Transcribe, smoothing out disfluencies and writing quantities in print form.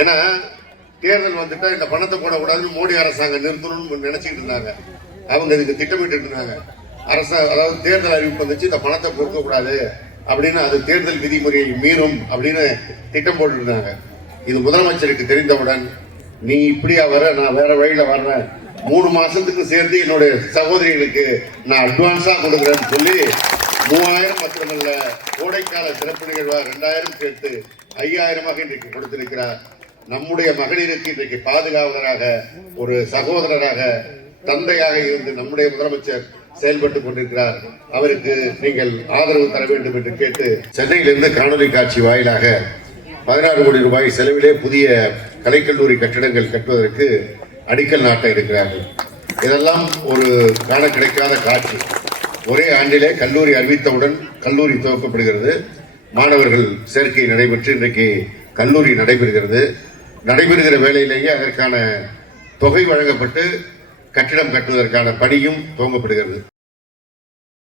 ஏன்னா தேர்தல் வந்துட்டா இந்த பணத்தை போடக்கூடாதுன்னு மோடி அரசாங்கம் நிறுத்தணும்னு நினைச்சிட்டு இருந்தாங்க. அவங்க இதுக்கு திட்டமிட்டு இருந்தாங்க. அதாவது தேர்தல் அறிவிப்பு வந்துச்சு, இந்த பணத்தை கொடுக்க கூடாது அப்படின்னு, அது தேர்தல் விதிமுறையை மீறும் அப்படின்னு திட்டம் போட்டு இருந்தாங்க. இது முதலமைச்சருக்கு தெரிந்தவுடன், நீ இப்படியா வர, நான் வேற வழியில வர்றேன், 3 மாசத்துக்கு சேர்ந்து என்னுடைய சகோதரிகளுக்கு நான் அட்வான்ஸா கொடுக்குறேன்னு சொல்லி 3000 பத்திரமல்ல கோடைக்கால சிறப்பு நிகழ்வா 2000 சேர்த்து 5000 இன்றைக்கு கொடுத்திருக்கிறார். நம்முடைய மகளிருக்கு இன்றைக்கு பாதுகாவலராக, ஒரு சகோதரராக, தந்தையாக இருந்து நம்முடைய முதலமைச்சர் செயல்பட்டுக் கொண்டிருக்கிறார். அவருக்கு நீங்கள் ஆதரவு தர வேண்டும் என்று கேட்டு சென்னையிலிருந்து காணொலி காட்சி வாயிலாக 16 கோடி ரூபாய் செலவிலே புதிய கலைக்கல்லூரி கட்டிடங்கள் கட்டுவதற்கு அடிக்கல் நாட்ட இருக்கிறார்கள். இதெல்லாம் ஒரு காண கிடைக்காத காட்சி. ஒரே ஆண்டிலே கல்லூரி அறிவித்தவுடன் கல்லூரி துவக்கப்படுகிறது. மாணவர்கள் சேர்க்கை நடைபெற்று இன்றைக்கு கல்லூரி நடைபெறுகிற வேளையிலேயே அதற்கான தொகை வழங்கப்பட்டு கட்டிடம் கட்டுவதற்கான பணியும் துவங்கப்படுகிறது.